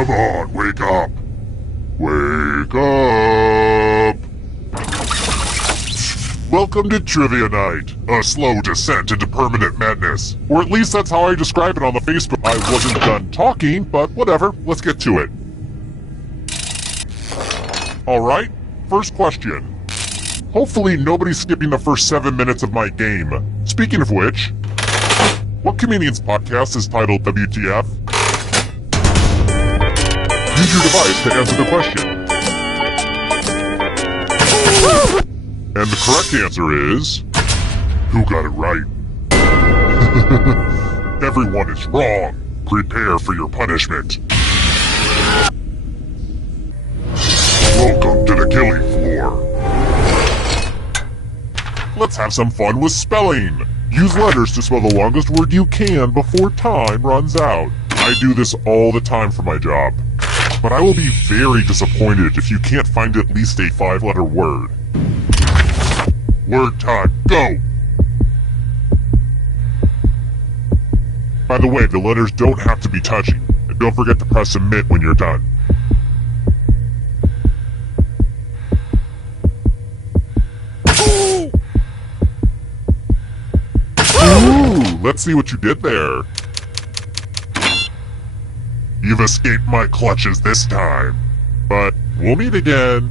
Come on, wake up! Wake up! Welcome to Trivia Night, a slow descent into permanent madness. Or at least that's how I describe it on the Facebook. I wasn't done talking, but whatever, let's get to it. Alright, first question. Hopefully nobody's skipping the first 7 minutes of my game. Speaking of which, what comedian's podcast is titled WTF? Use your device to answer the question. And the correct answer is... Who got it right? Everyone is wrong. Prepare for your punishment. Welcome to the killing floor. Let's have some fun with spelling. Use letters to spell the longest word you can before time runs out. I do this all the time for my job. But I will be very disappointed if you can't find at least a 5-letter word. Word time, go! By the way, the letters don't have to be touchy. And don't forget to press submit when you're done. Ooh, let's see what you did there. You've escaped my clutches this time, but we'll meet again.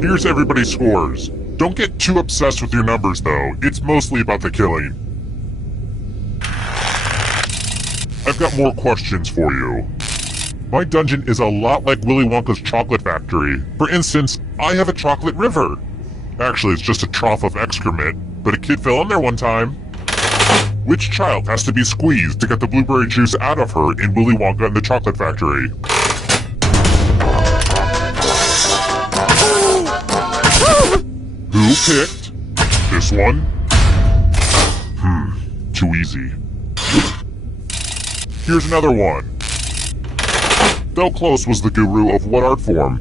Here's everybody's scores. Don't get too obsessed with your numbers though, it's mostly about the killing. I've got more questions for you. My dungeon is a lot like Willy Wonka's chocolate factory. For instance, I have a chocolate river. Actually, it's just a trough of excrement, but a kid fell in there one time. Which child has to be squeezed to get the blueberry juice out of her in Willy Wonka and the Chocolate Factory? Who picked this one? Too easy. Here's another one. Del Close was the guru of what art form?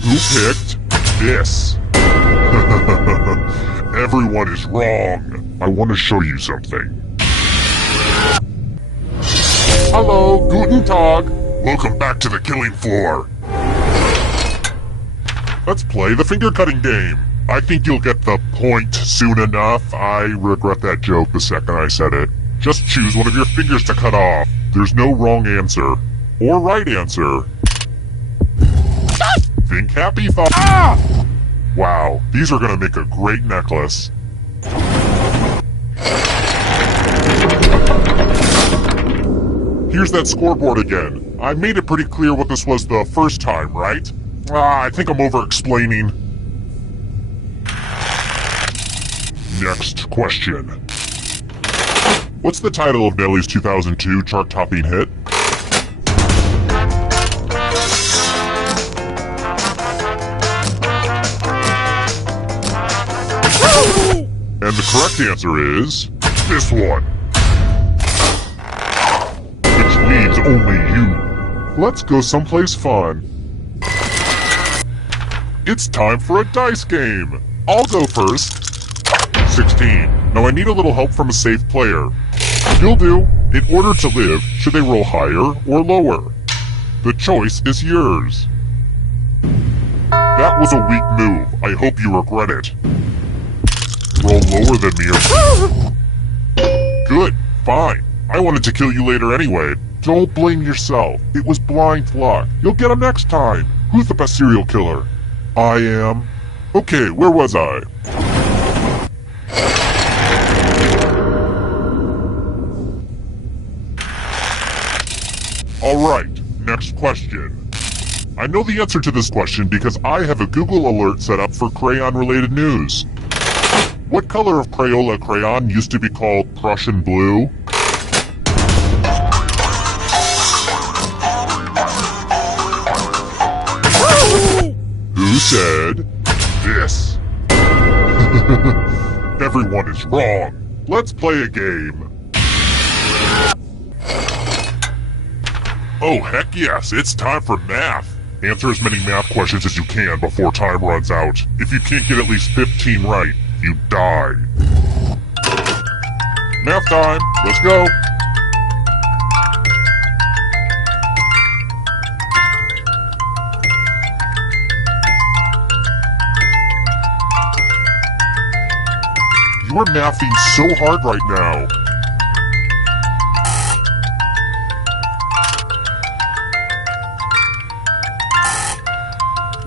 Who picked this? Everyone is wrong. I want to show you something. Hello, Guten Tag. Welcome back to the killing floor. Let's play the finger-cutting game. I think you'll get the point soon enough. I regret that joke the second I said it. Just choose one of your fingers to cut off. There's no wrong answer. Or right answer. Think happy thoughts. Ah! Wow, these are gonna make a great necklace. Here's that scoreboard again. I made it pretty clear what this was the first time, right? I think I'm over-explaining. Next question. What's the title of Nelly's 2002 chart-topping hit? And the correct answer is... this one. Which means only you. Let's go someplace fun. It's time for a dice game. I'll go first. 16. Now I need a little help from a safe player. You'll do. In order to live, should they roll higher or lower? The choice is yours. That was a weak move. I hope you regret it. Roll lower than me or... Good. Fine. I wanted to kill you later anyway. Don't blame yourself. It was blind luck. You'll get him next time. Who's the best serial killer? I am. Okay, where was I? Alright, next question. I know the answer to this question because I have a Google alert set up for crayon-related news. What color of Crayola crayon used to be called Prussian blue? Who said this? Everyone is wrong. Let's play a game. Oh, heck yes, it's time for math. Answer as many math questions as you can before time runs out. If you can't get at least 15 right, you die. Math time, let's go. You're mathing so hard right now.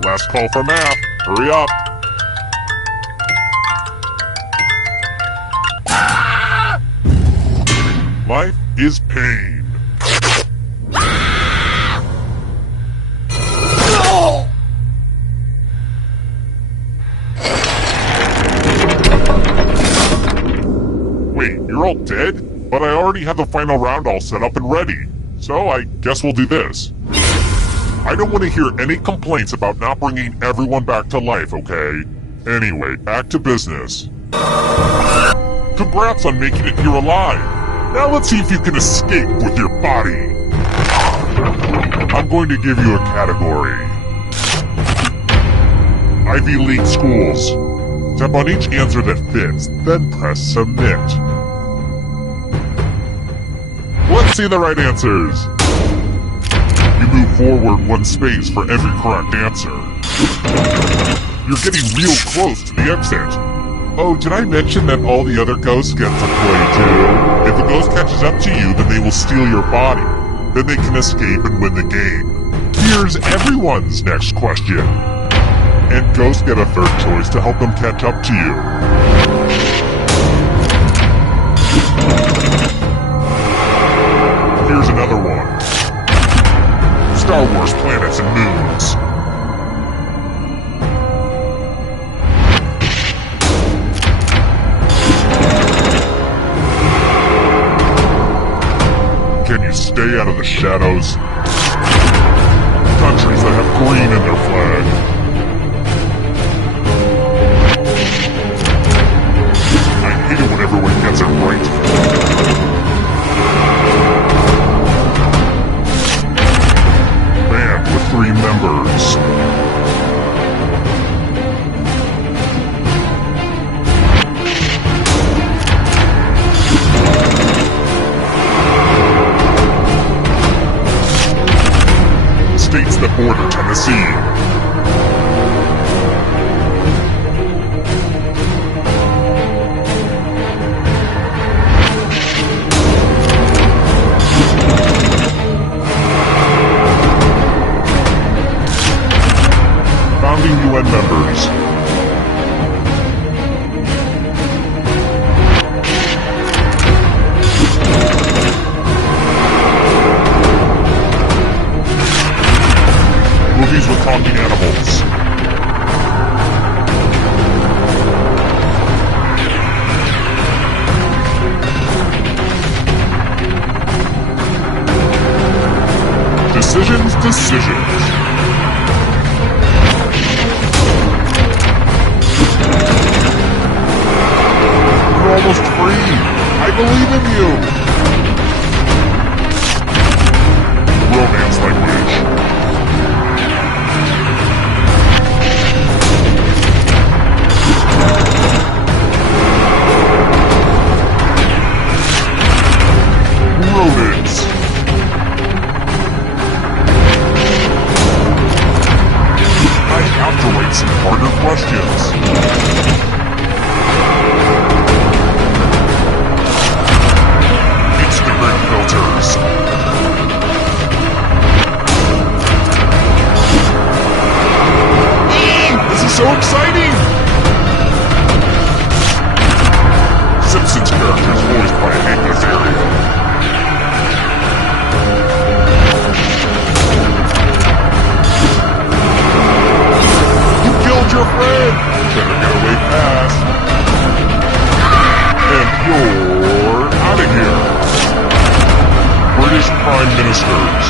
Last call for math. Hurry up. Life is pain. Wait, you're all dead? But I already have the final round all set up and ready. So I guess we'll do this. I don't want to hear any complaints about not bringing everyone back to life, okay? Anyway, back to business. Congrats on making it here alive. Now let's see if you can escape with your body. I'm going to give you a category. Ivy League schools. Tap on each answer that fits, then press submit. Let's see the right answers. You move forward one space for every correct answer. You're getting real close to the exit. Oh, did I mention that all the other ghosts get to play too? If the ghost catches up to you, then they will steal your body. Then they can escape and win the game. Here's everyone's next question. And ghosts get a third choice to help them catch up to you. Here's another one. Star Wars planets and moons. Can you stay out of the shadows? Countries that have green in their flag. I hate it when everyone gets it right. With 3 members. States that border Tennessee. UN members. Movies with talking animals. Decisions. Almost free. I believe in you. Romance language. Rodents. I have to write some harder questions. Filters. This is so exciting! Simpsons characters voiced by Hank Azaria. You killed your friend! Better get away fast. And you're out of here. British Prime Ministers.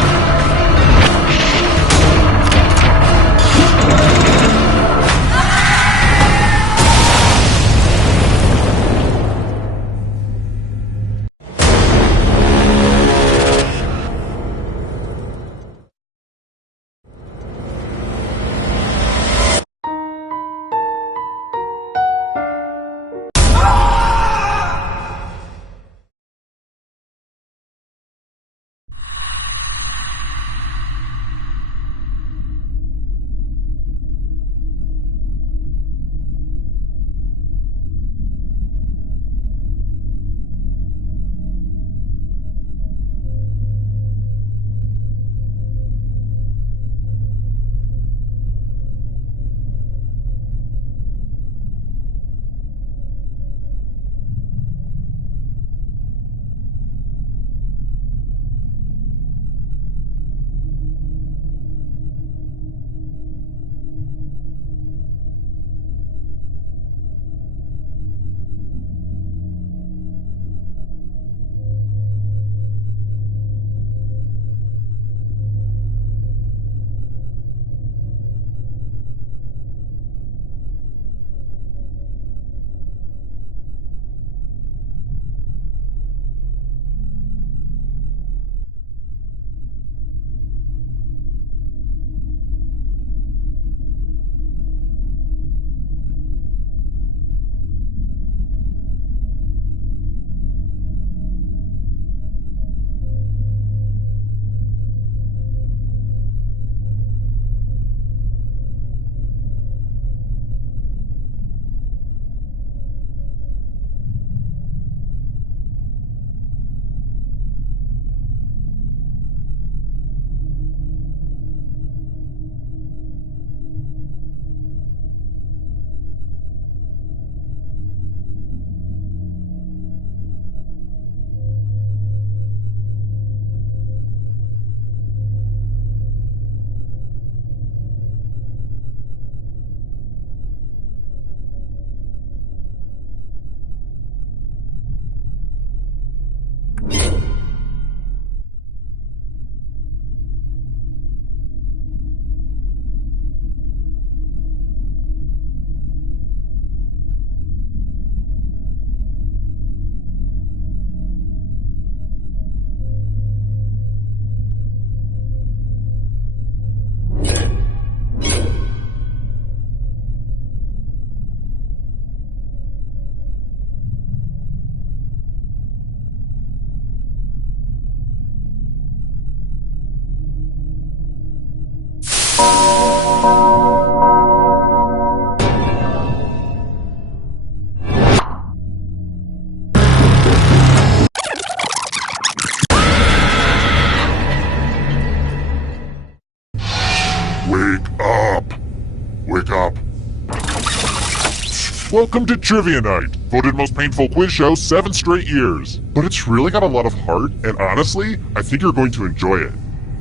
Welcome to Trivia Night, voted most painful quiz show 7 straight years. But it's really got a lot of heart, and honestly, I think you're going to enjoy it.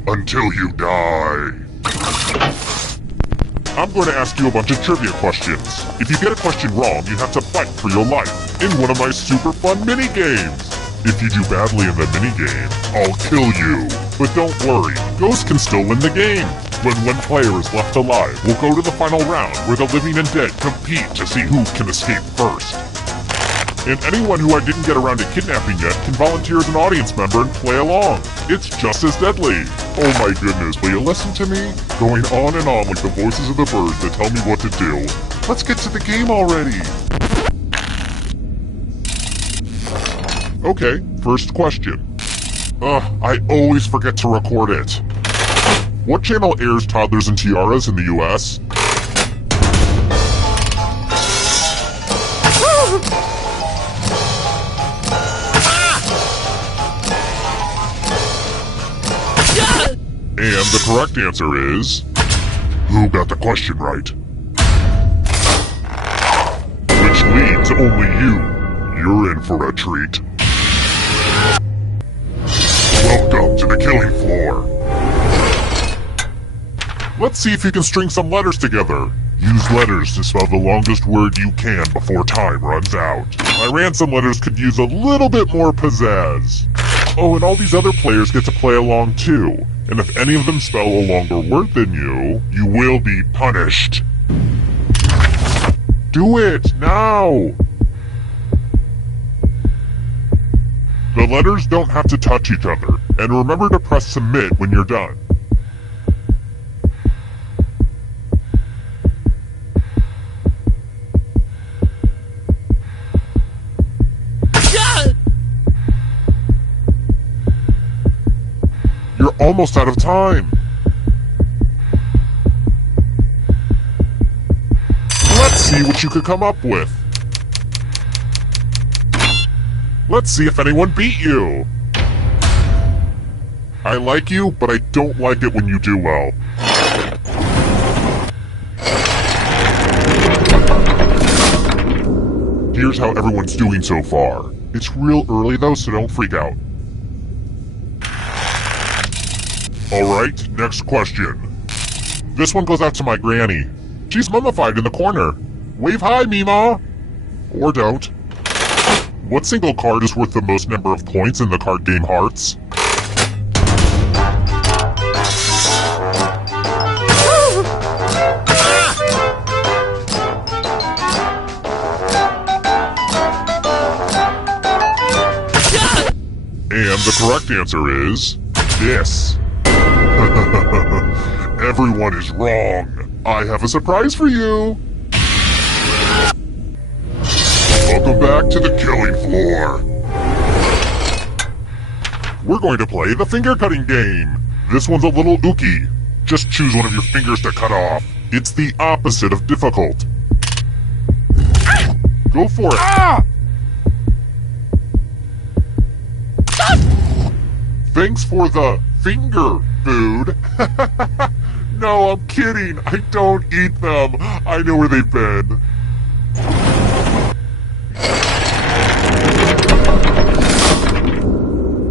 Until you die. I'm going to ask you a bunch of trivia questions. If you get a question wrong, you have to fight for your life in one of my super fun mini-games. If you do badly in the mini-game, I'll kill you. But don't worry, Ghost can still win the game. When one player is left alive, we'll go to the final round where the living and dead compete to see who can escape first. And anyone who I didn't get around to kidnapping yet can volunteer as an audience member and play along. It's just as deadly. Oh my goodness, will you listen to me? Going on and on like the voices of the birds that tell me what to do. Let's get to the game already. Okay, first question. I always forget to record it. What channel airs Toddlers and Tiaras in the US? And the correct answer is... Who got the question right? Which means only you're in for a treat. Welcome to the killing floor. Let's see if you can string some letters together. Use letters to spell the longest word you can before time runs out. My ransom letters could use a little bit more pizzazz. Oh, and all these other players get to play along too. And if any of them spell a longer word than you will be punished. Do it, now! The letters don't have to touch each other, and remember to press submit when you're done. You're almost out of time. Let's see what you could come up with. Let's see if anyone beat you. I like you, but I don't like it when you do well. Here's how everyone's doing so far. It's real early though, so don't freak out. Alright, next question. This one goes out to my granny. She's mummified in the corner. Wave hi, Mima! Or don't. What single card is worth the most number of points in the card game Hearts? And the correct answer is... this. Everyone is wrong. I have a surprise for you. Welcome back to the killing floor. We're going to play the finger cutting game. This one's a little ooky. Just choose one of your fingers to cut off. It's the opposite of difficult. Go for it. Thanks for the finger food. No, I'm kidding. I don't eat them. I know where they've been.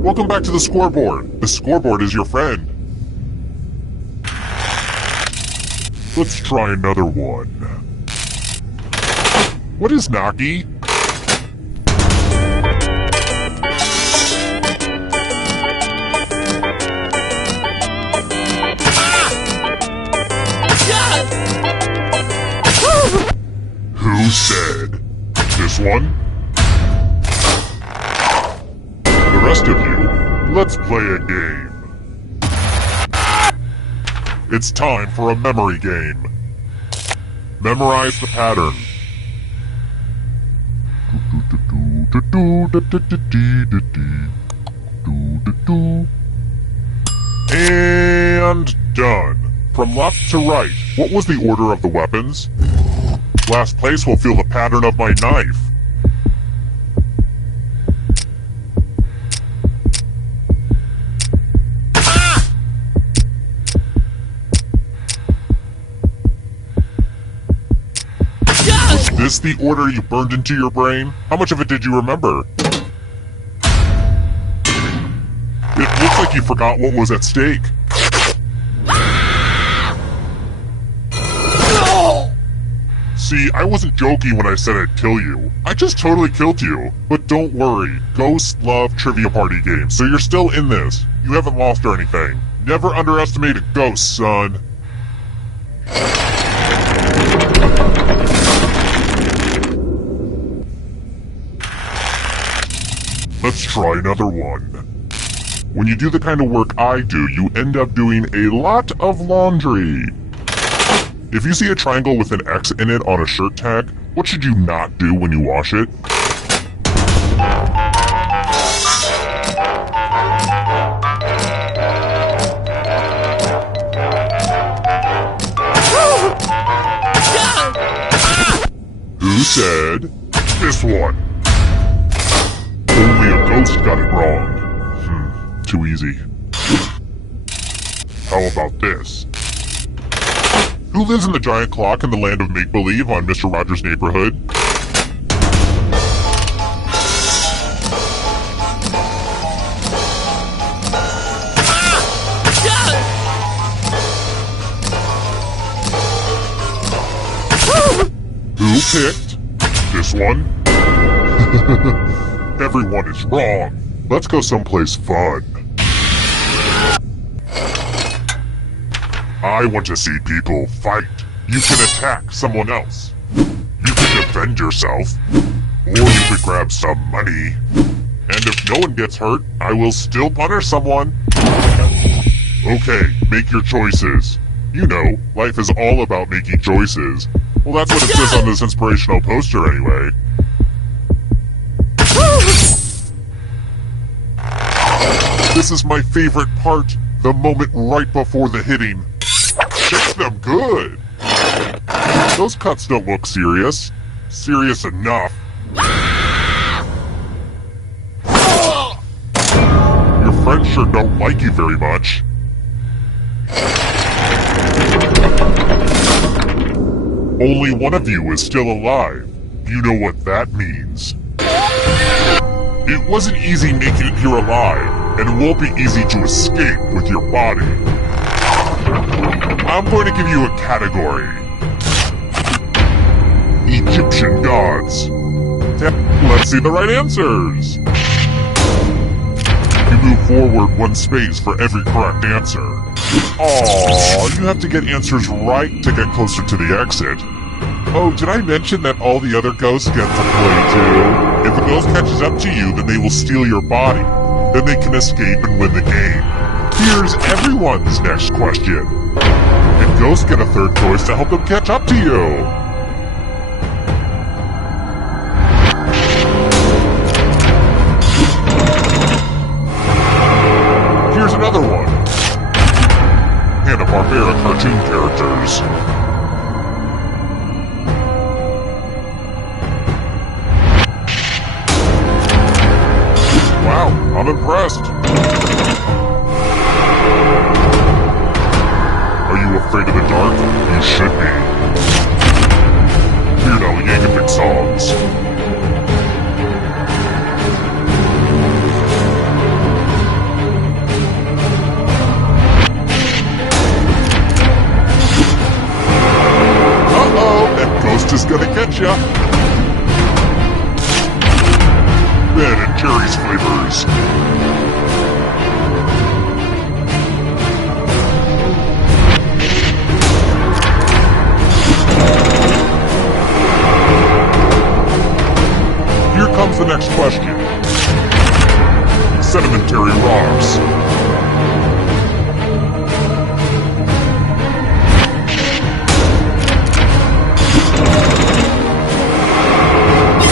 Welcome back to the scoreboard. The scoreboard is your friend. Let's try another one. What is Naki? Who said? This one? The rest of you, let's play a game. It's time for a memory game. Memorize the pattern. And done. From left to right, what was the order of the weapons? Last place will feel the pattern of my knife. this the order you burned into your brain? How much of it did you remember? It looks like you forgot what was at stake. See, I wasn't joking when I said I'd kill you. I just totally killed you. But don't worry, ghosts love trivia party games, so you're still in this. You haven't lost or anything. Never underestimate a ghost, son. Let's try another one. When you do the kind of work I do, you end up doing a lot of laundry. If you see a triangle with an X in it on a shirt tag, what should you not do when you wash it? Who said this one? Only a ghost got it wrong. Too easy. How about this? Who lives in the giant clock in the land of make-believe on Mr. Rogers' Neighborhood? Who picked this one? Everyone is wrong. Let's go someplace fun. I want to see people fight. You can attack someone else. You can defend yourself. Or you could grab some money. And if no one gets hurt, I will still punish someone. Okay, make your choices. You know, life is all about making choices. Well, that's what it says on this inspirational poster anyway. This is my favorite part. The moment right before the hitting. Shake them good! Those cuts don't look serious. Serious enough. Your friends sure don't like you very much. Only one of you is still alive. You know what that means. It wasn't easy making it here alive, and it won't be easy to escape with your body. I'm going to give you a category. Egyptian gods. Let's see the right answers. You move forward one space for every correct answer. Aww, you have to get answers right to get closer to the exit. Oh, did I mention that all the other ghosts get to play too? If a ghost catches up to you, then they will steal your body. Then they can escape and win the game. Here's everyone's next question. And ghosts get a third choice to help them catch up to you. Here's another one. Hanna-Barbera cartoon characters. Wow, I'm impressed. Are you afraid of the dark? You should be. Weird Al Yankovic songs. Uh-oh, that ghost is gonna get ya. Ben and Jerry's flavors. Here comes the next question. Sedimentary rocks.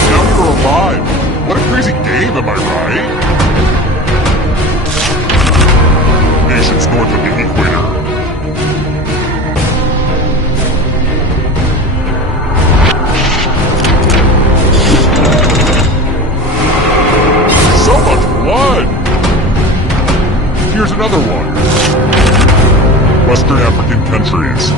Now you're alive. What a crazy game, am I right? Nations north of the equator. So much blood! Here's another one. Western African countries.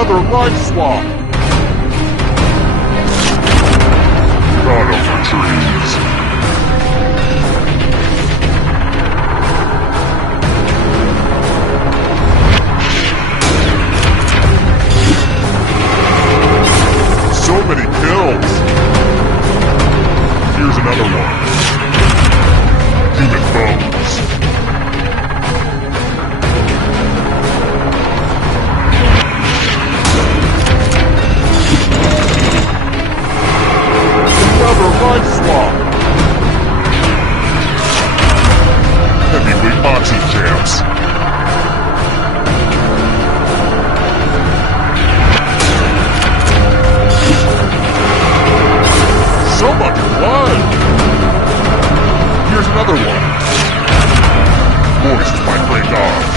Another life swap! Out of the trees! So many kills! Here's another one. Human bones. Another life swap! Heavyweight boxing champs. So much blood! Here's another one. Voiced by Grey Dogs.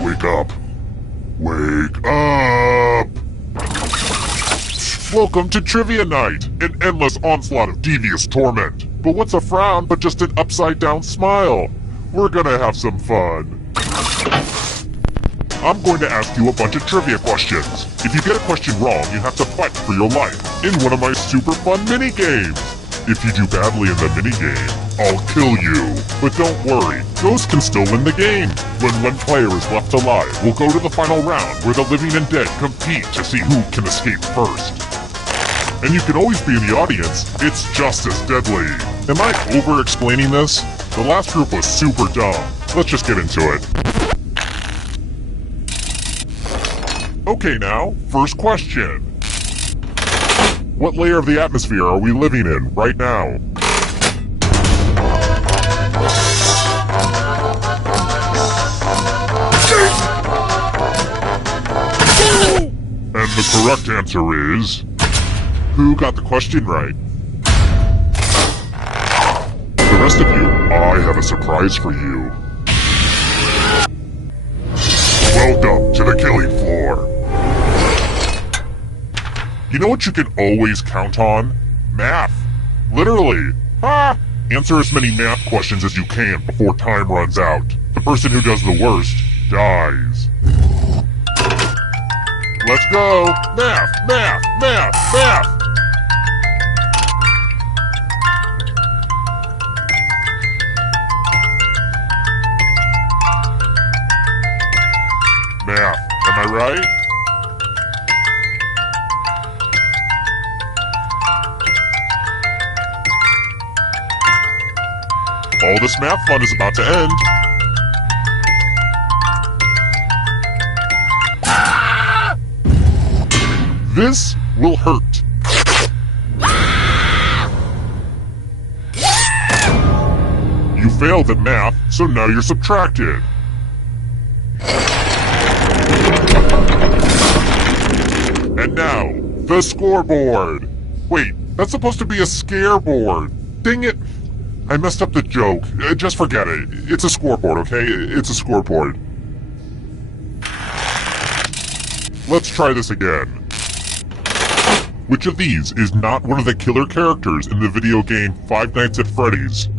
Wake up. Wake up! Welcome to Trivia Night, an endless onslaught of devious torment. But what's a frown but just an upside-down smile? We're gonna have some fun. I'm going to ask you a bunch of trivia questions. If you get a question wrong, you have to fight for your life in one of my super fun mini-games. If you do badly in the minigame, I'll kill you. But don't worry, Ghost can still win the game. When one player is left alive, we'll go to the final round where the living and dead compete to see who can escape first. And you can always be in the audience, it's just as deadly. Am I over-explaining this? The last group was super dumb. Let's just get into it. Okay now, first question. What layer of the atmosphere are we living in right now? the correct answer is... Who got the question right? The rest of you, I have a surprise for you. Welcome to the killing floor. You know what you can always count on? Math. Literally. Ha! Answer as many math questions as you can before time runs out. The person who does the worst dies. Let's go! Math! Math! Math! Math! Math. Am I right? All this math fun is about to end. This will hurt. You failed at math, so now you're subtracted. And now, the scoreboard. Wait, that's supposed to be a scareboard. Dang it. I messed up the joke. Just forget it. It's a scoreboard, okay? It's a scoreboard. Let's try this again. Which of these is not one of the killer characters in the video game Five Nights at Freddy's?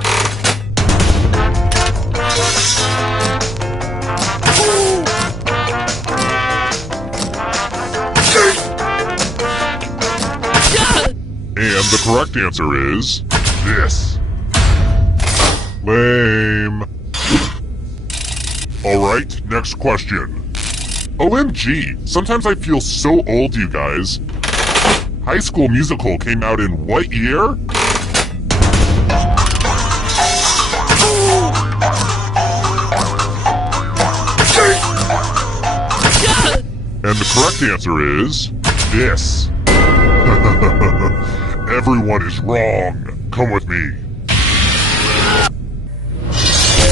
And the correct answer is... this. Lame. Alright, next question. OMG, sometimes I feel so old, you guys. High School Musical came out in what year? And the correct answer is... this. Everyone is wrong. Come with me.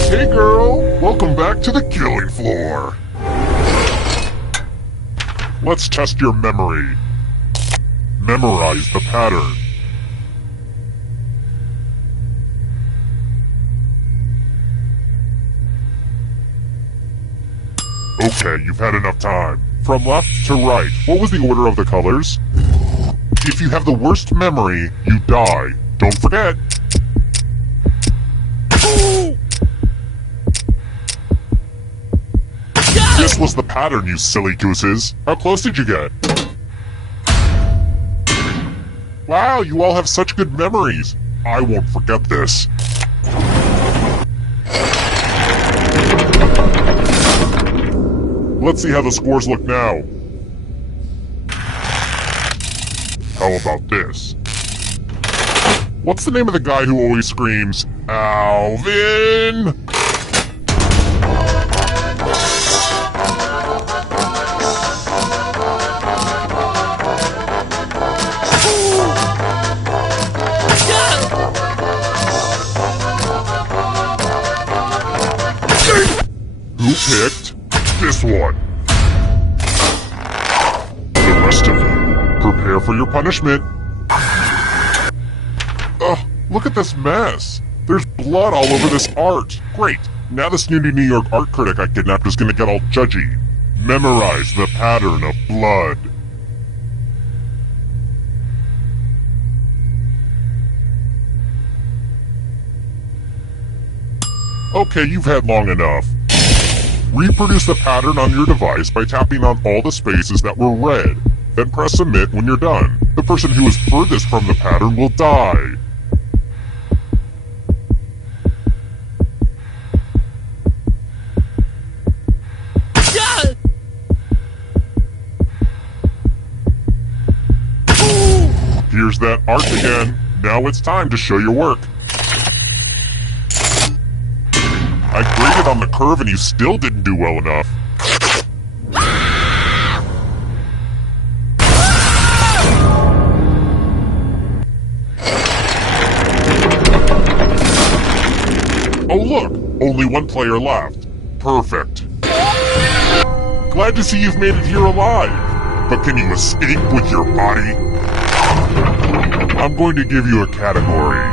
Hey girl, welcome back to the killing floor. Let's test your memory. Memorize the pattern. Okay, you've had enough time. From left to right, what was the order of the colors? If you have the worst memory, you die. Don't forget. This was the pattern, you silly gooses. How close did you get? Wow, you all have such good memories. I won't forget this. Let's see how the scores look now. How about this? What's the name of the guy who always screams, Alvin? Who picked this one? The rest of you, prepare for your punishment. Ugh, look at this mess. There's blood all over this art. Great. Now this snooty New York art critic I kidnapped is gonna get all judgy. Memorize the pattern of blood. Okay, you've had long enough. Reproduce the pattern on your device by tapping on all the spaces that were red. Then press submit when you're done. The person who is furthest from the pattern will die. Here's that art again. Now it's time to show your work. I graded on the curve and you still didn't do well enough. Oh look, only one player left. Perfect. Glad to see you've made it here alive. but can you escape with your body? I'm going to give you a category.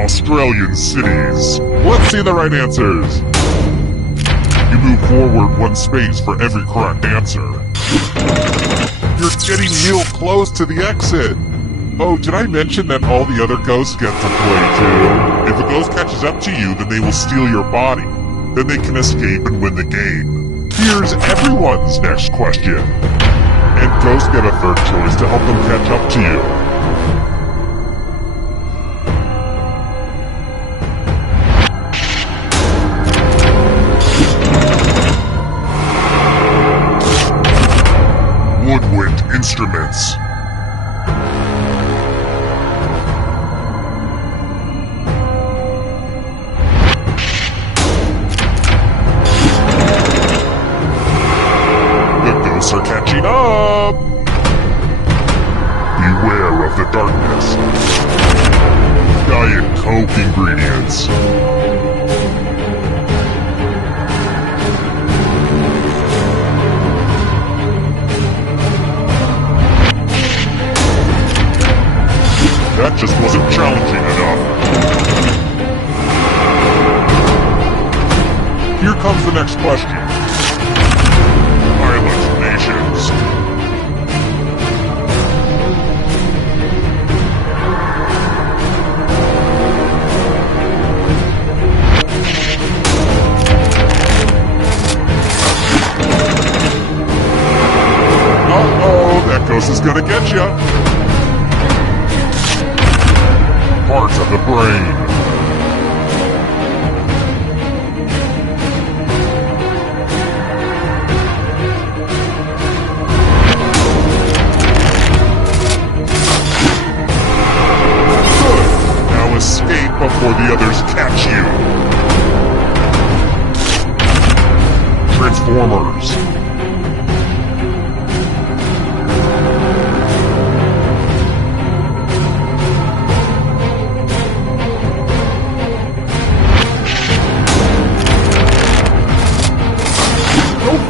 Australian cities. Let's see the right answers. You move forward 1 space for every correct answer. You're getting real close to the exit. Oh, did I mention that all the other ghosts get to play too? If a ghost catches up to you, then they will steal your body. Then they can escape and win the game. Here's everyone's next question. And ghosts get a third choice to help them catch up to you. Woodwind instruments. The ghosts are catching up. Beware of the darkness. Diet Coke ingredients. That just wasn't challenging enough. Here comes the next question. Island nations. Uh-oh, that ghost is gonna get ya. Parts of the brain. Good. Now escape before the others catch you. Transformers.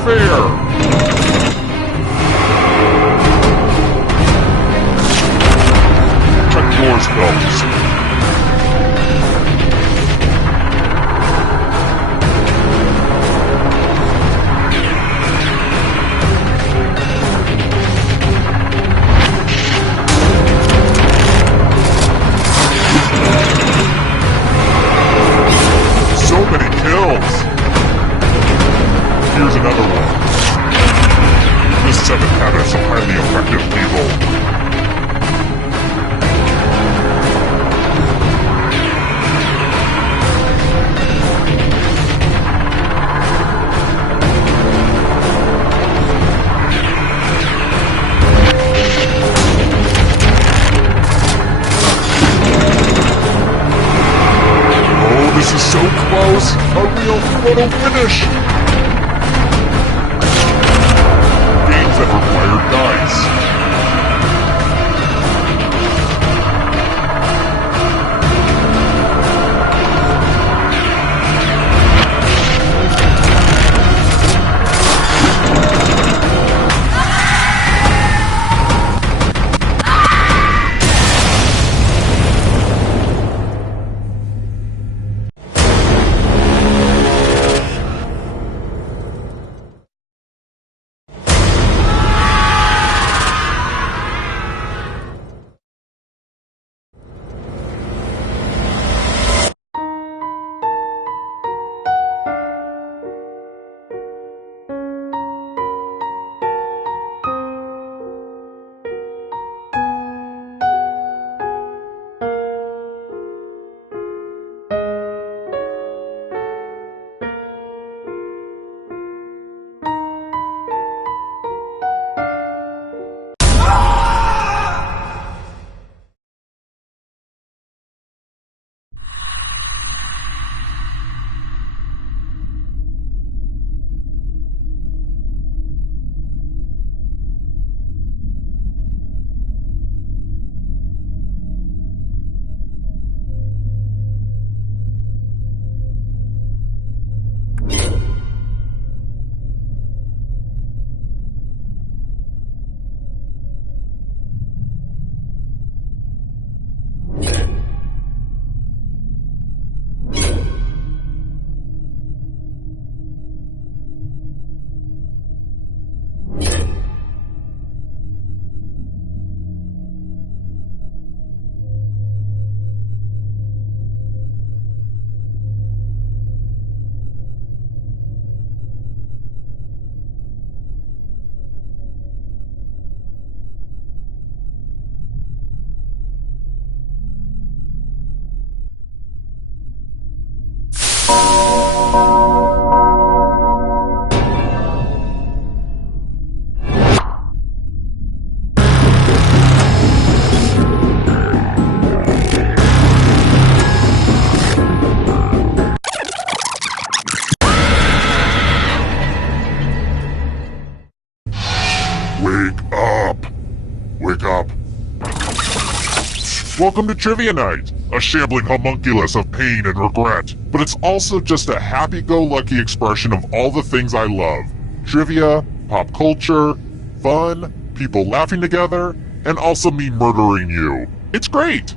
Fair. Check yours, fellas. So many kills. Here's another one. The 7 Habits of Highly Effective People. Oh, this is so close. A real photo finish. That required dice. Wake up! Wake up! Welcome to Trivia Night, a shambling homunculus of pain and regret. But it's also just a happy-go-lucky expression of all the things I love. Trivia, pop culture, fun, people laughing together, and also me murdering you. It's great!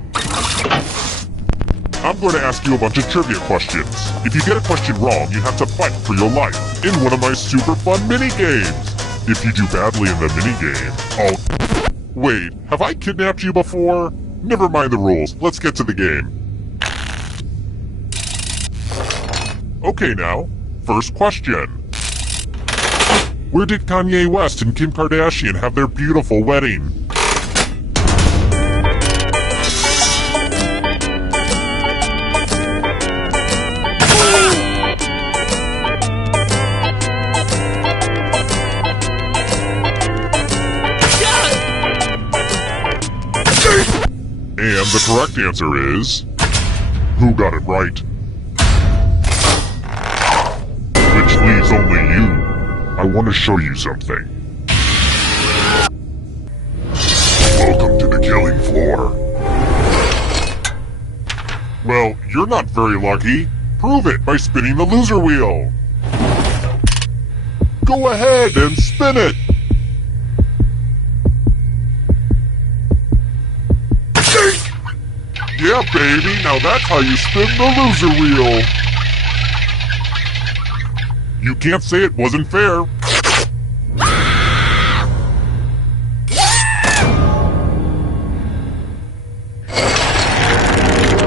I'm going to ask you a bunch of trivia questions. If you get a question wrong, you have to fight for your life in one of my super fun mini-games. If you do badly in the mini-game, I'll... Wait, have I kidnapped you before? Never mind the rules, let's get to the game. Okay now, first question. Where did Kanye West and Kim Kardashian have their beautiful wedding? And the correct answer is... Who got it right? Which leaves only you. I want to show you something. Welcome to the killing floor. Well, you're not very lucky. Prove it by spinning the loser wheel. Go ahead and spin it. Yeah, baby, now that's how you spin the loser wheel. You can't say it wasn't fair.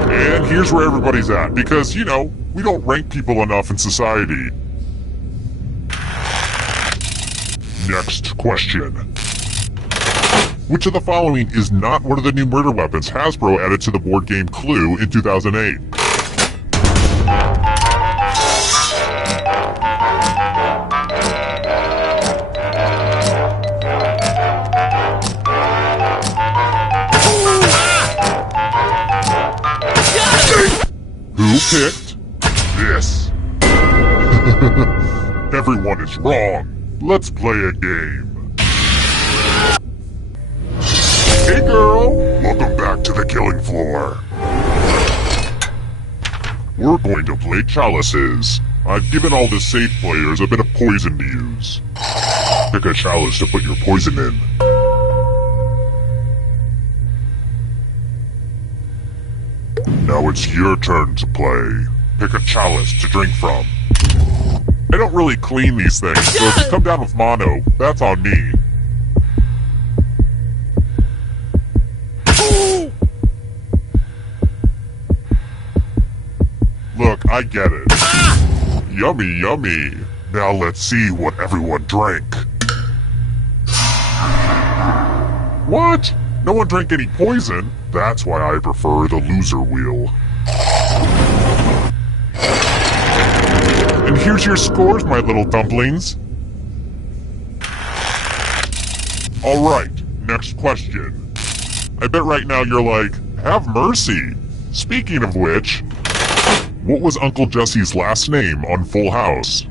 And here's where everybody's at, because, you know, we don't rank people enough in society. Next question. Which of the following is not one of the new murder weapons Hasbro added to the board game Clue in 2008? Who picked this? Everyone is wrong. Let's play a game. Hey girl! Welcome back to the killing floor. We're going to play chalices. I've given all the safe players a bit of poison to use. Pick a chalice to put your poison in. Now it's your turn to play. Pick a chalice to drink from. I don't really clean these things, so if you come down with mono, that's on me. Look, I get it. Yummy, yummy. Now let's see what everyone drank. What? No one drank any poison? That's why I prefer the loser wheel. And here's your scores, my little dumplings. Alright, next question. I bet right now you're like, have mercy. Speaking of which, what was Uncle Jesse's last name on Full House?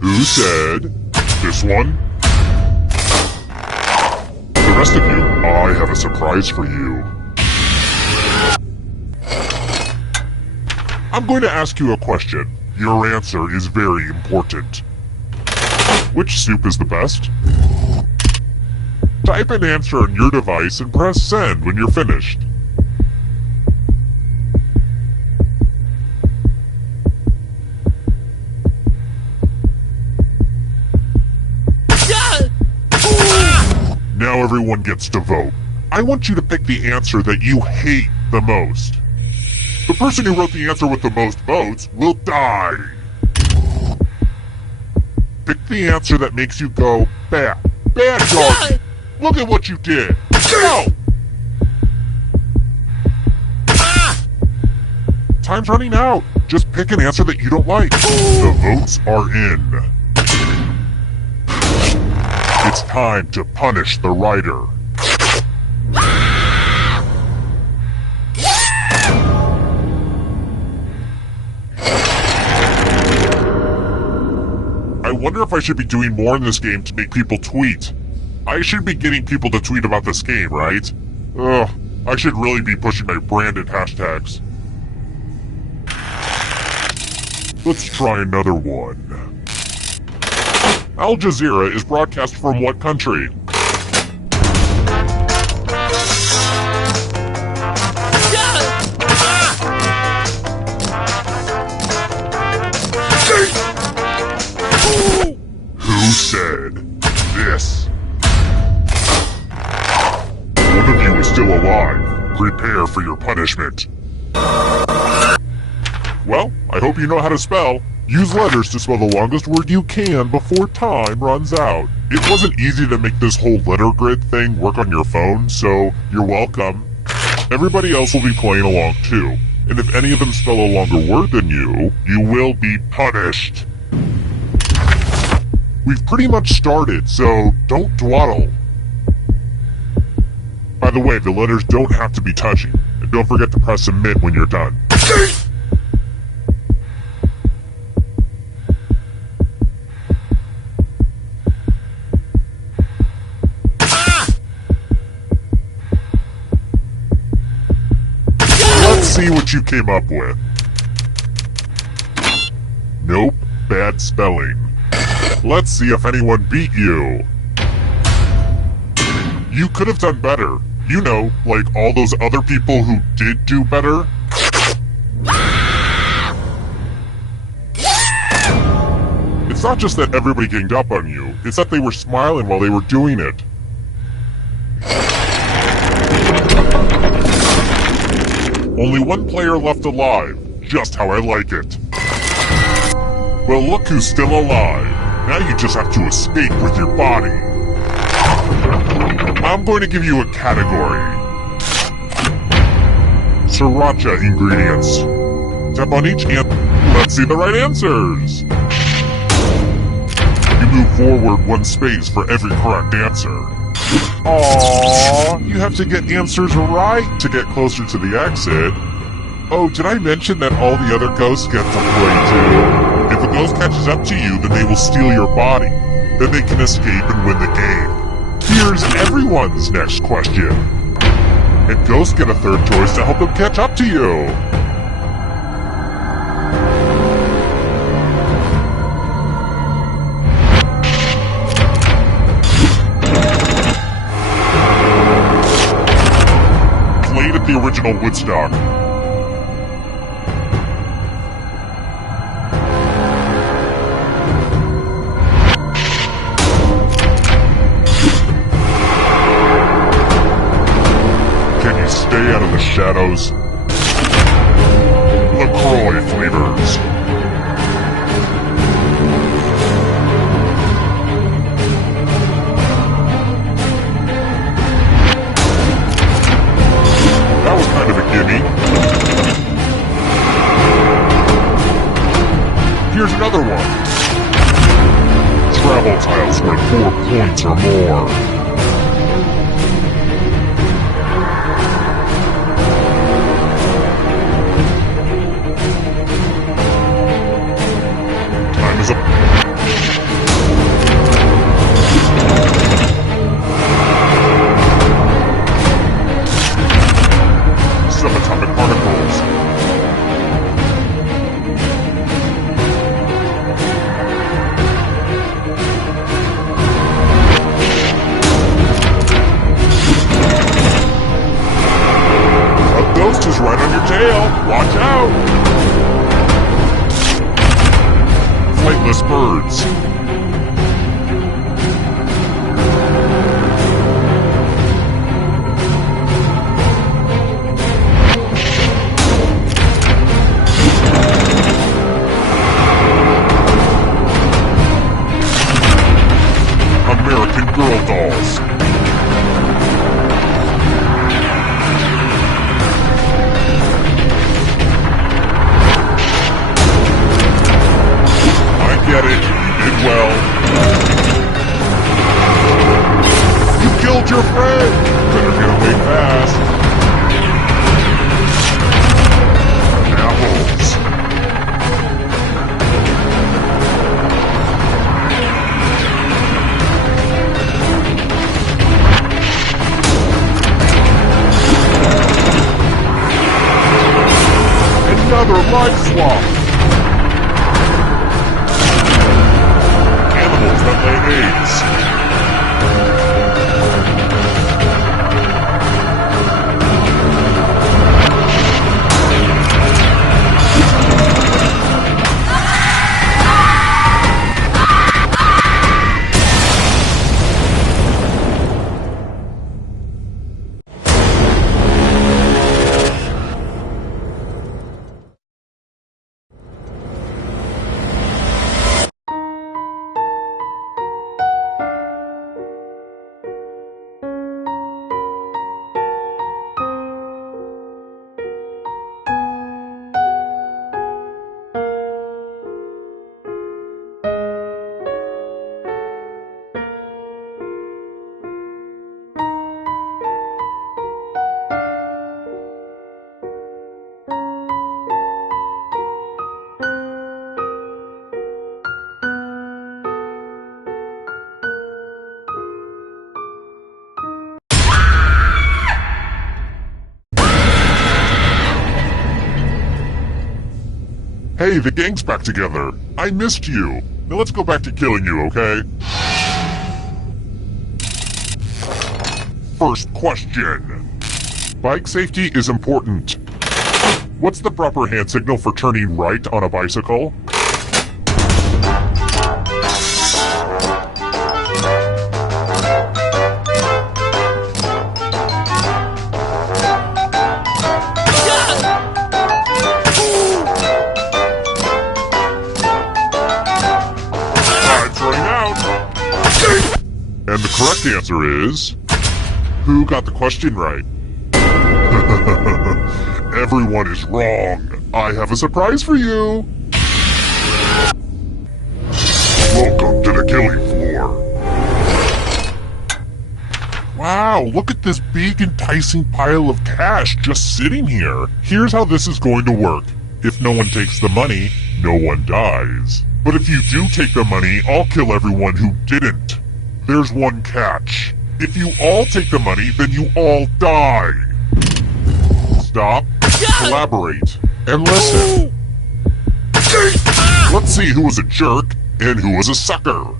Who said this one? The rest of you, I have a surprise for you. I'm going to ask you a question. Your answer is very important. Which soup is the best? Type an answer on your device and press send when you're finished. Now everyone gets to vote. I want you to pick the answer that you hate the most. The person who wrote the answer with the most votes will die. Pick the answer that makes you go, bad. Bad dog. Look at what you did. Go! Time's running out. Just pick an answer that you don't like. The votes are in. It's time to punish the writer. wonder if I should be doing more in this game to make people tweet. I should be getting people to tweet about this game, right? Ugh, I should really be pushing my branded hashtags. Let's try another one. Al Jazeera is broadcast from what country? Who said this? One of you is still alive. Prepare for your punishment. Well, I hope you know how to spell. Use letters to spell the longest word you can before time runs out. It wasn't easy to make this whole letter grid thing work on your phone, so you're welcome. Everybody else will be playing along too. And if any of them spell a longer word than you, you will be punished. We've pretty much started, so don't dawdle. By the way, the letters don't have to be touching. And don't forget to press submit when you're done. Let's see what you came up with. Nope, bad spelling. Let's see if anyone beat you. You could have done better. You know, like all those other people who did do better. It's not just that everybody ganged up on you, it's that they were smiling while they were doing it. Only one player left alive, just how I like it. Well, look who's still alive. Now you just have to escape with your body. I'm going to give you a category. Sriracha ingredients. Tap on each and let's see the right answers. You move forward one space for every correct answer. Aww, you have to get answers right to get closer to the exit. Oh, did I mention that all the other ghosts get to play too? If a ghost catches up to you, then they will steal your body. Then they can escape and win the game. Here's everyone's next question. And ghosts get a third choice to help them catch up to you. Played at the original Woodstock. Stay out of the shadows. LaCroix flavors. That was kind of a gimme. Here's another one. Travel tiles worth 4 points or more. Subatomic particles. A ghost is right on your tail. Watch out! Flightless birds. American Girl dolls. I get it. You did well. You killed your friend. Better get away fast. Apples. Hey, the gang's back together. I missed you. Now let's go back to killing you, okay? First question. Bike safety is important. What's the proper hand signal for turning right on a bicycle? And the correct answer is... Who got the question right? Everyone is wrong. I have a surprise for you. Welcome to the killing floor. Wow, look at this big enticing pile of cash just sitting here. Here's how this is going to work. If no one takes the money, no one dies. But if you do take the money, I'll kill everyone who didn't. There's one catch. If you all take the money, then you all die. Stop, collaborate, and listen. Let's see who was a jerk and who was a sucker.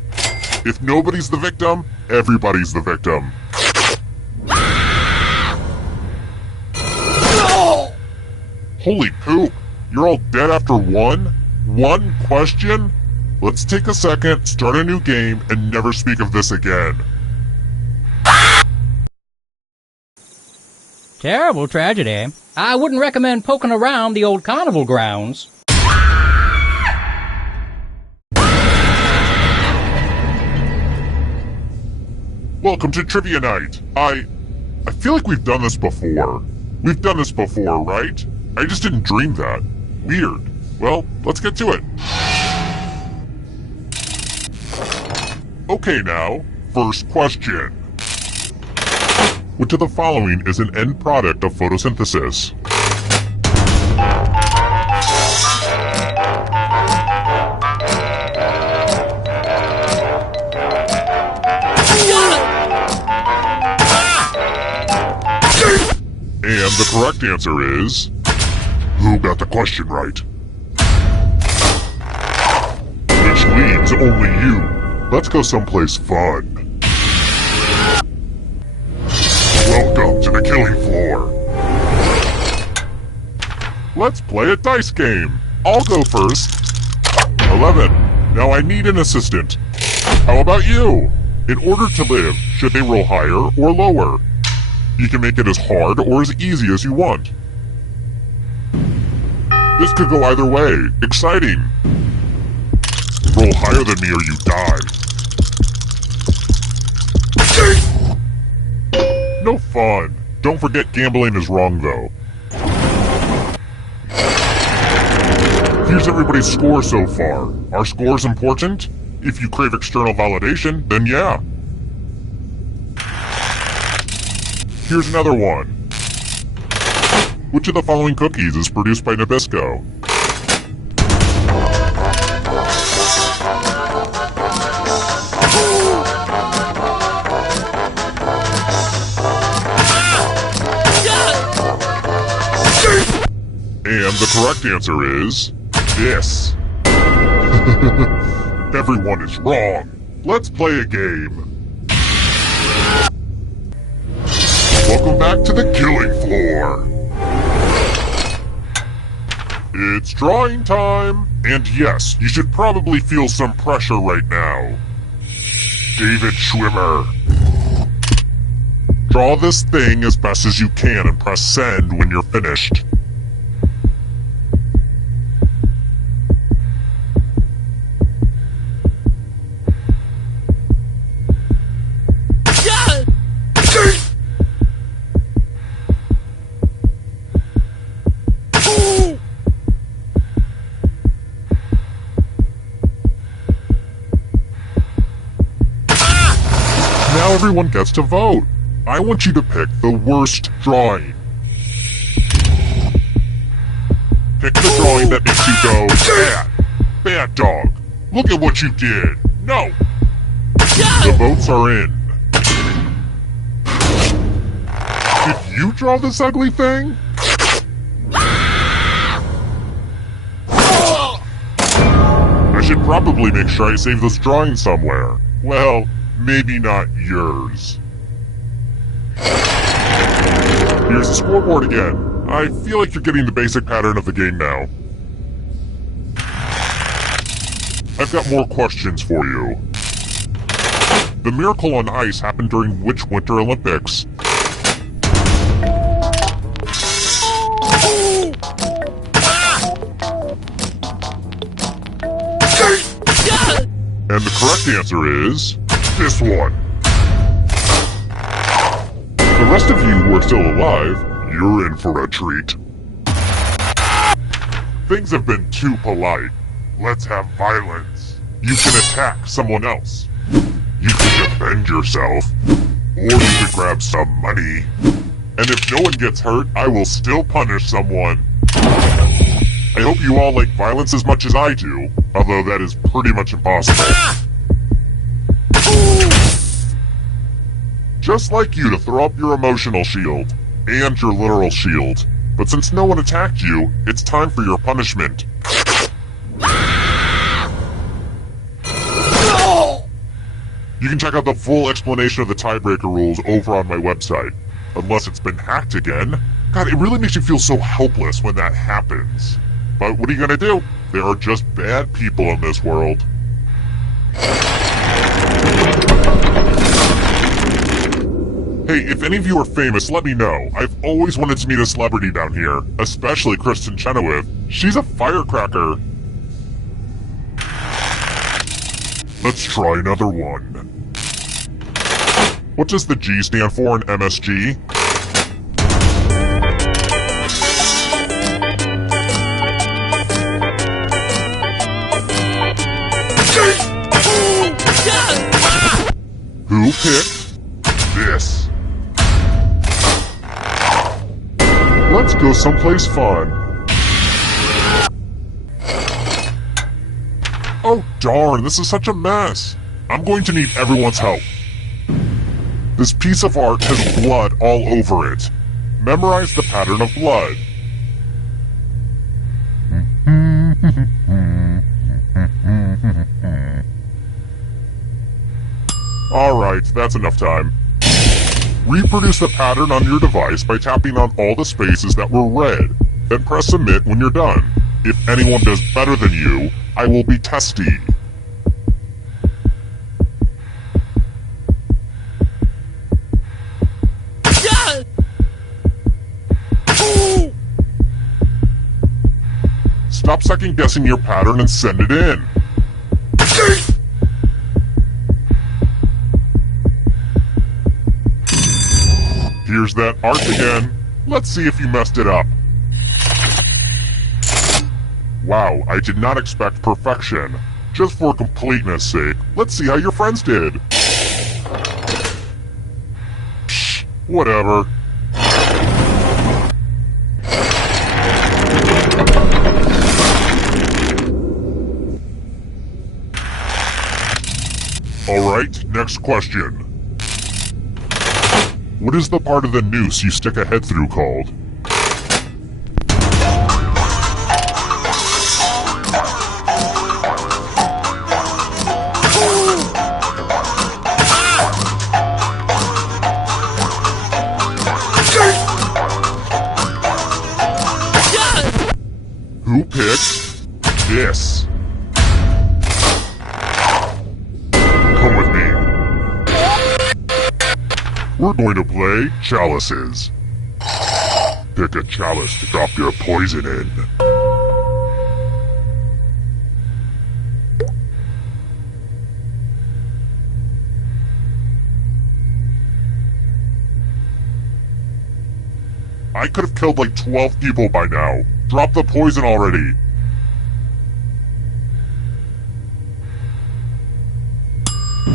If nobody's the victim, everybody's the victim. Holy poop, you're all dead after one? One question? Let's take a second, start a new game, and never speak of this again. Terrible tragedy. I wouldn't recommend poking around the old carnival grounds. Welcome to Trivia Night. I feel like we've done this before. We've done this before, right? I just didn't dream that. Weird. Well, let's get to it. Okay now, first question. Which of the following is an end product of photosynthesis? And the correct answer is... Who got the question right? Which leads only you. Let's go someplace fun. Welcome to the killing floor. Let's play a dice game. I'll go first. 11. Now I need an assistant. How about you? In order to live, should they roll higher or lower? You can make it as hard or as easy as you want. This could go either way. Exciting. Roll higher than me or you die. No fun. Don't forget gambling is wrong though. Here's everybody's score so far. Are scores important? If you crave external validation, then yeah. Here's another one. Which of the following cookies is produced by Nabisco? And the correct answer is... this. Everyone is wrong. Let's play a game. Welcome back to the killing floor. It's drawing time. And yes, you should probably feel some pressure right now. David Schwimmer. Draw this thing as best as you can and press send when you're finished. Now everyone gets to vote. I want you to pick the worst drawing. Pick the drawing that makes you go, bad. Bad dog. Look at what you did. No. The votes are in. Did you draw this ugly thing? should probably make sure I save those drawings somewhere. Well, maybe not yours. Here's the scoreboard again. I feel like you're getting the basic pattern of the game now. I've got more questions for you. The Miracle on Ice happened during which Winter Olympics? And the correct answer is this one. The rest of you who are still alive, you're in for a treat. Things have been too polite. Let's have violence. You can attack someone else. You can defend yourself. Or you can grab some money. And if no one gets hurt, I will still punish someone. I hope you all like violence as much as I do, although that is pretty much impossible. Just like you to throw up your emotional shield, and your literal shield. But since no one attacked you, it's time for your punishment. You can check out the full explanation of the tiebreaker rules over on my website. Unless it's been hacked again. God, it really makes you feel so helpless when that happens. But what are you gonna do? There are just bad people in this world. Hey, if any of you are famous, let me know. I've always wanted to meet a celebrity down here, especially Kristen Chenoweth. She's a firecracker. Let's try another one. What does the G stand for in MSG? Who picked this? Let's go someplace fun. Oh darn, this is such a mess. I'm going to need everyone's help. This piece of art has blood all over it. Memorize the pattern of blood. Alright, that's enough time. Reproduce the pattern on your device by tapping on all the spaces that were red. Then press submit when you're done. If anyone does better than you, I will be testy. Stop second guessing your pattern and send it in. Here's that art again. Let's see if you messed it up. Wow, I did not expect perfection. Just for completeness sake, let's see how your friends did. Psh, whatever. Alright, next question. What is the part of the noose you stick a head through called? Who picked this? Come with me. We're going to play chalices. Pick a chalice to drop your poison in. I could have killed like 12 people by now. Drop the poison already.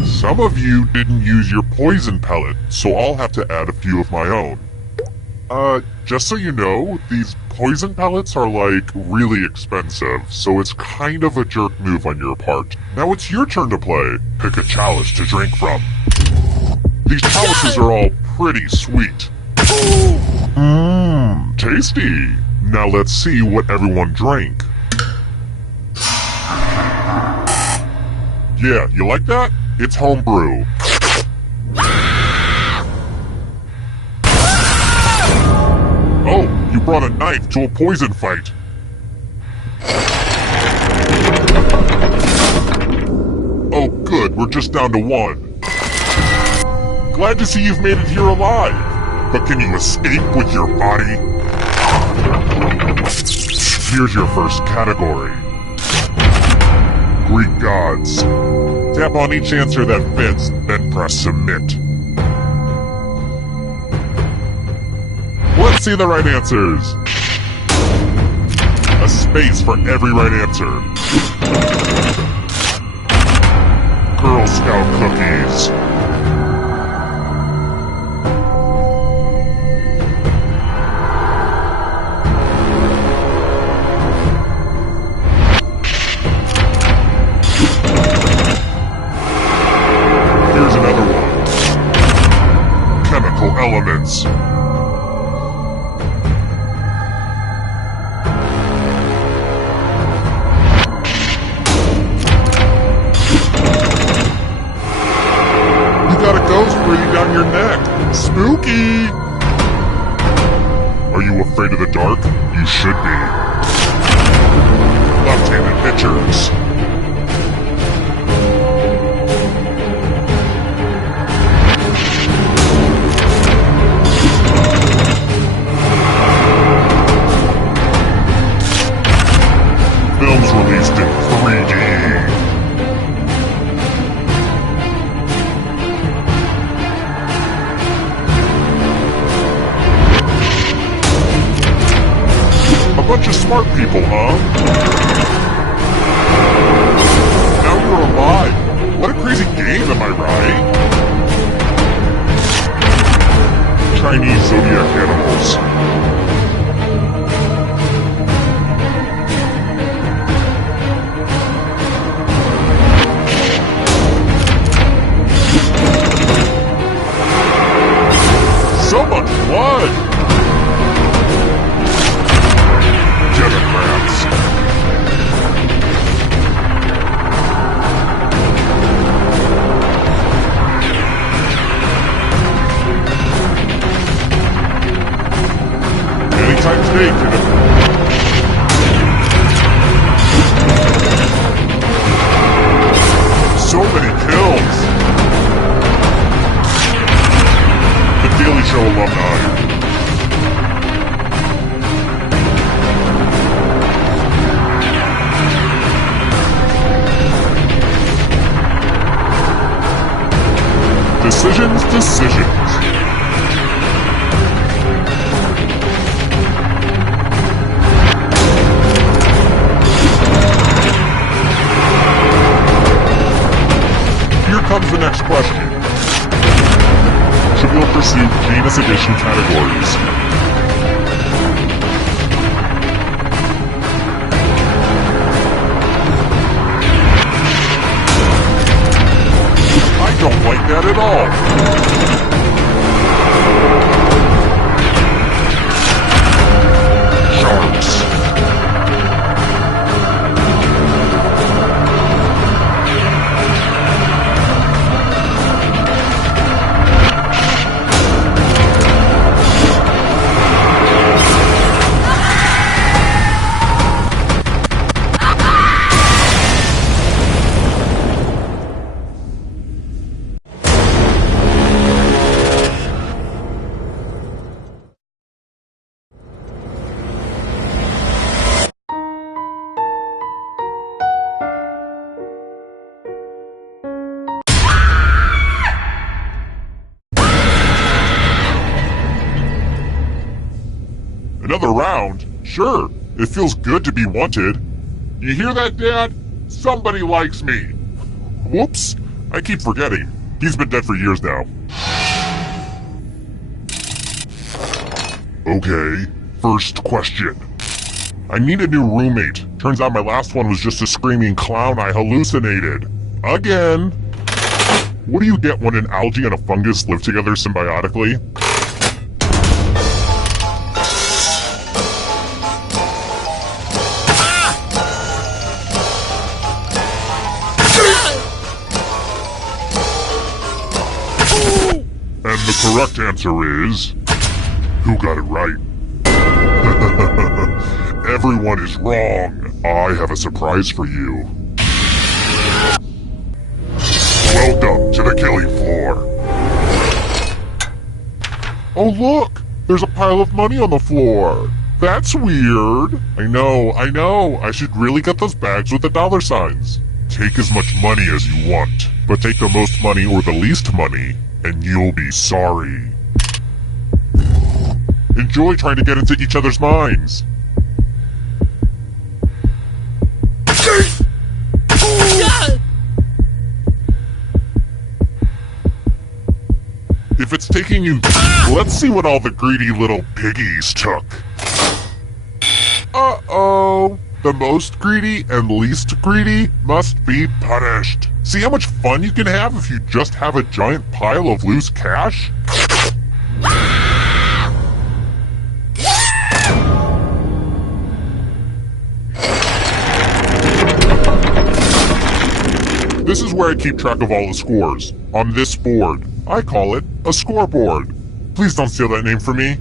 Some of you didn't use your poison pellet, so I'll have to add a few of my own. Just so you know, these poison pellets are like really expensive, so it's kind of a jerk move on your part. Now it's your turn to play. Pick a chalice to drink from. These chalices are all pretty sweet. Mmm, tasty. Now let's see what everyone drank. Yeah, you like that? It's homebrew. Oh, you brought a knife to a poison fight. Oh, good, we're just down to one. Glad to see you've made it here alive. But can you escape with your body? Here's your first category. Greek gods. Tap on each answer that fits, then press submit. Let's see the right answers. A space for every right answer. Girl Scout cookies. Here's another one. Chemical elements. Got a ghost breathing down your neck. Spooky! Are you afraid of the dark? You should be. Left-handed pitchers. Films released in 3D. Bunch of smart people, huh? Now you're alive. What a crazy game, am I right? Chinese zodiac animals. So much blood! Democrats. Anytime today, kiddo. So many kills. The Daily Show alumni. Decisions. Here comes the next question. Trivial Pursuit Janus Edition categories. I don't like that at all. Sharks. Another round? Sure, it feels good to be wanted. You hear that, Dad? Somebody likes me. Whoops, I keep forgetting. He's been dead for years now. Okay, first question. I need a new roommate. Turns out my last one was just a screaming clown I hallucinated. Again. What do you get when an algae and a fungus live together symbiotically? And the correct answer is... Who got it right? Everyone is wrong. I have a surprise for you. Welcome to the killing floor. Oh look! There's a pile of money on the floor. That's weird. I know. I should really get those bags with the dollar signs. Take as much money as you want, but take the most money or the least money, and you'll be sorry. Enjoy trying to get into each other's minds. If it's taking you... Let's see what all the greedy little piggies took. Uh-oh. The most greedy and least greedy must be punished. See how much fun you can have if you just have a giant pile of loose cash? This is where I keep track of all the scores. On this board. I call it a scoreboard. Please don't steal that name from me.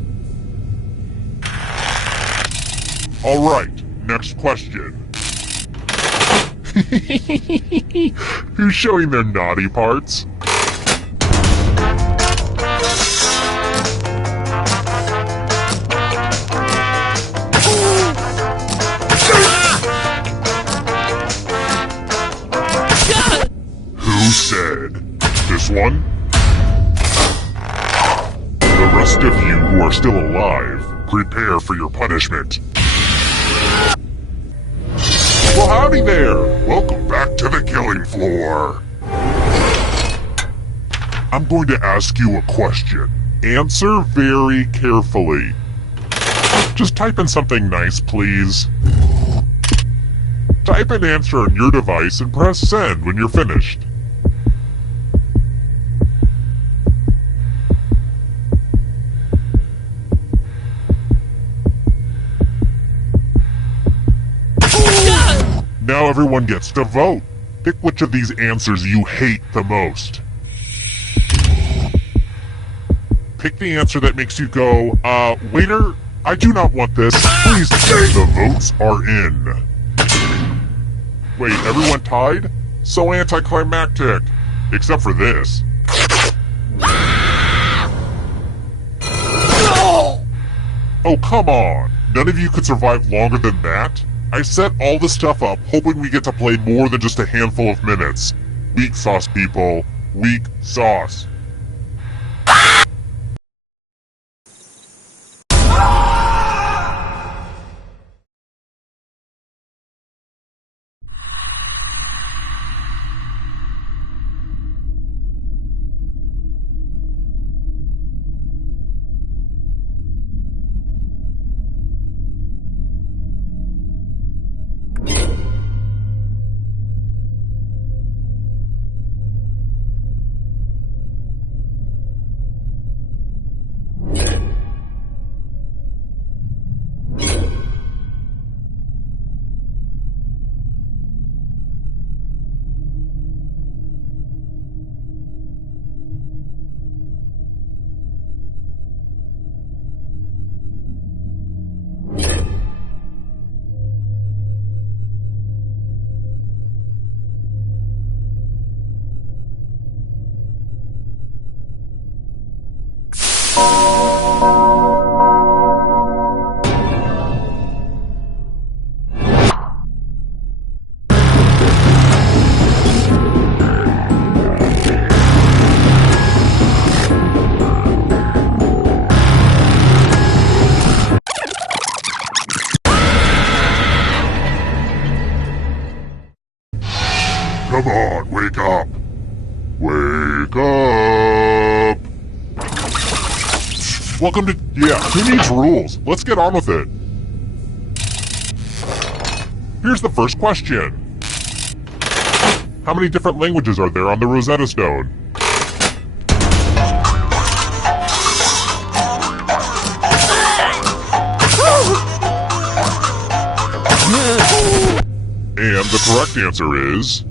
Alright, next question. Who's showing their naughty parts? Who said? This one? The rest of you who are still alive, prepare for your punishment. Well, howdy there! Welcome back to the killing floor. I'm going to ask you a question. Answer very carefully. Just type in something nice, please. Type an answer on your device and press send when you're finished. Now everyone gets to vote. Pick which of these answers you hate the most. Pick the answer that makes you go, waiter, I do not want this. Please, the votes are in. Wait, everyone tied? So anticlimactic. Except for this. Oh, come on. None of you could survive longer than that? I set all this stuff up hoping we get to play more than just a handful of minutes. Weak sauce, people. Weak sauce. Come on, wake up! Wake up! Welcome to... Yeah, who needs rules? Let's get on with it. Here's the first question. How many different languages are there on the Rosetta Stone? And the correct answer is...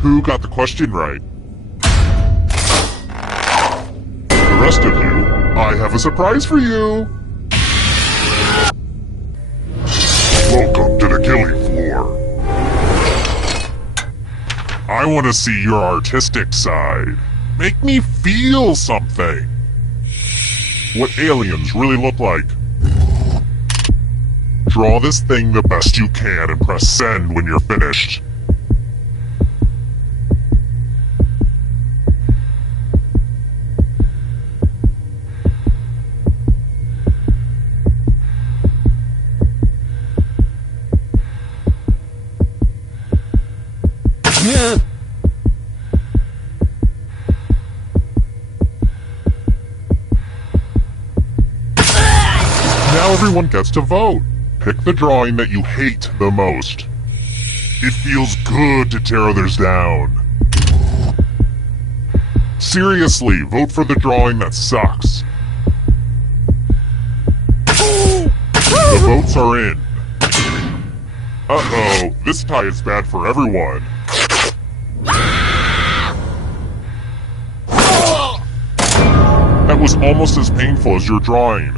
Who got the question right? rest of you, I have a surprise for you! Welcome to the killing floor. I want to see your artistic side. Make me feel something. What aliens really look like. Draw this thing the best you can and press send when you're finished. Now everyone gets to vote. Pick the drawing that you hate the most. It feels good to tear others down. Seriously, vote for the drawing that sucks. The votes are in. Uh-oh, this tie is bad for everyone. That was almost as painful as your drawing.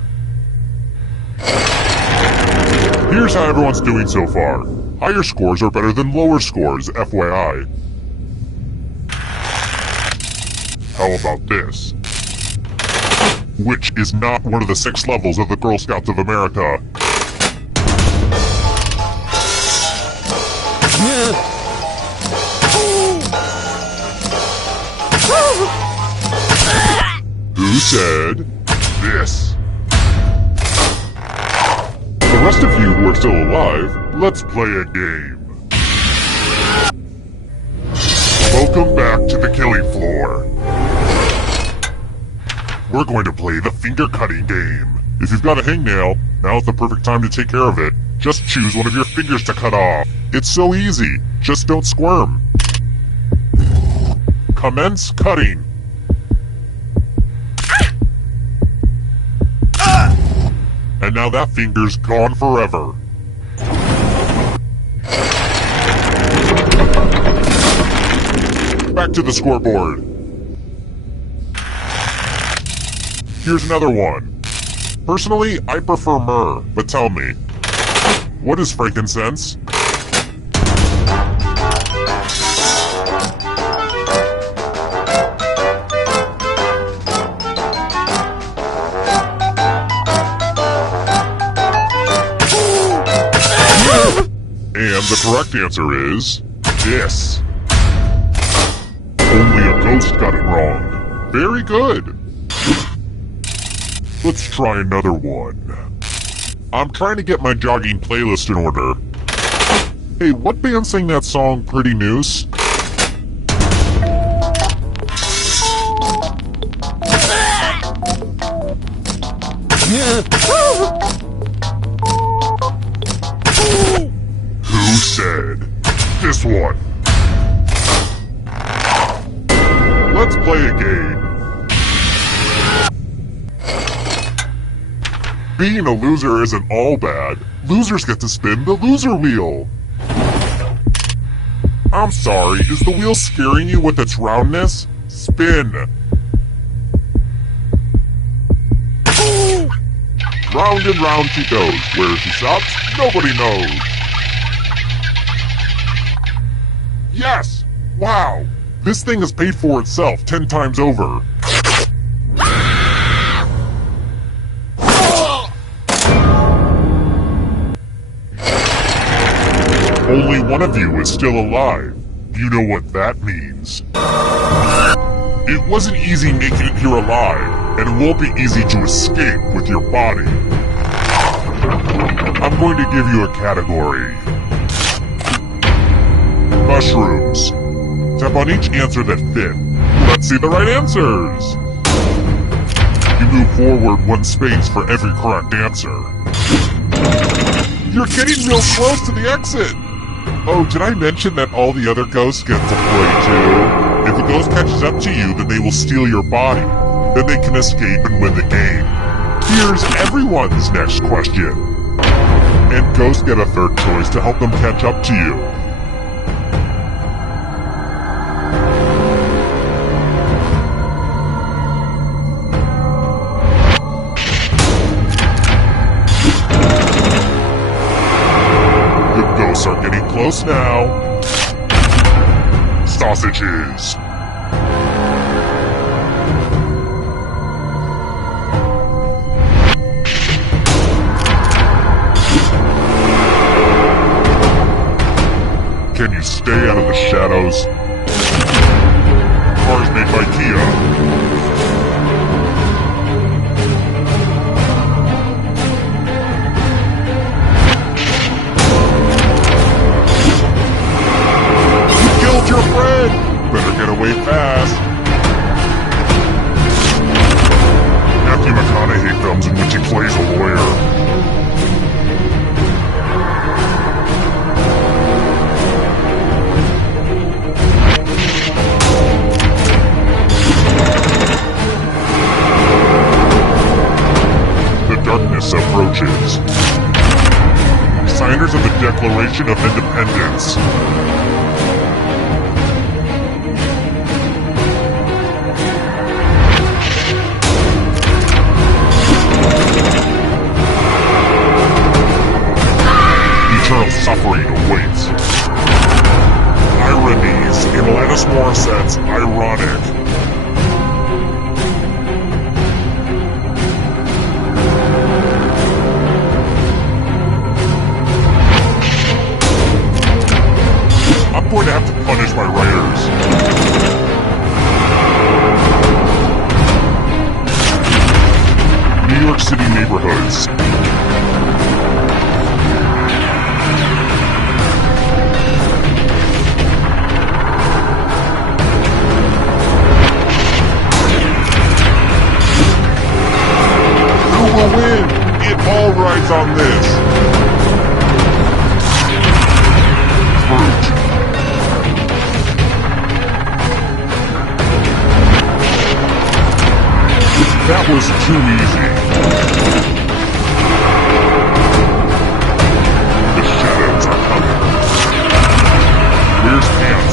Here's how everyone's doing so far. Higher scores are better than lower scores, FYI. How about this? Which is not one of the 6 levels of the Girl Scouts of America. Who said this? The rest of you who are still alive, let's play a game. Welcome back to the killing floor. We're going to play the finger cutting game. If you've got a hangnail, now's the perfect time to take care of it. Just choose one of your fingers to cut off. It's so easy. Just don't squirm. Commence cutting. And now that finger's gone forever. Back to the scoreboard. Here's another one. Personally, I prefer myrrh, but tell me, what is frankincense? And the correct answer is this. Only a ghost got it wrong. Very good. Let's try another one. I'm trying to get my jogging playlist in order. Hey, what band sang that song, Pretty Noose? Who said this one? Let's play a game. Being a loser isn't all bad. Losers get to spin the loser wheel. I'm sorry, is the wheel scaring you with its roundness? Spin. Round and round she goes. Where she stops, nobody knows. Yes! Wow! This thing has paid for itself 10 times over. Only one of you is still alive. You know what that means. It wasn't easy making it here alive, and it won't be easy to escape with your body. I'm going to give you a category. Mushrooms. Tap on each answer that fit. Let's see the right answers. You move forward 1 space for every correct answer. You're getting real close to the exit. Oh, did I mention that all the other ghosts get to play too? If a ghost catches up to you, then they will steal your body. Then they can escape and win the game. Here's everyone's next question. And ghosts get a third choice to help them catch up to you. close now. Sausages. Can you stay out of the shadows? Cars made by Kia. You killed your friend! Better get away fast. Matthew McConaughey films in which he plays a lawyer. Darkness approaches. Signers of the Declaration of Independence. Eternal suffering awaits. Ironies in Alanis Morissette's Ironic. I'm going to have to punish my writers. New York City neighborhoods. Who will win? It all rides on this. Scrooge. That was too easy. The shadows are coming. Where's Pants?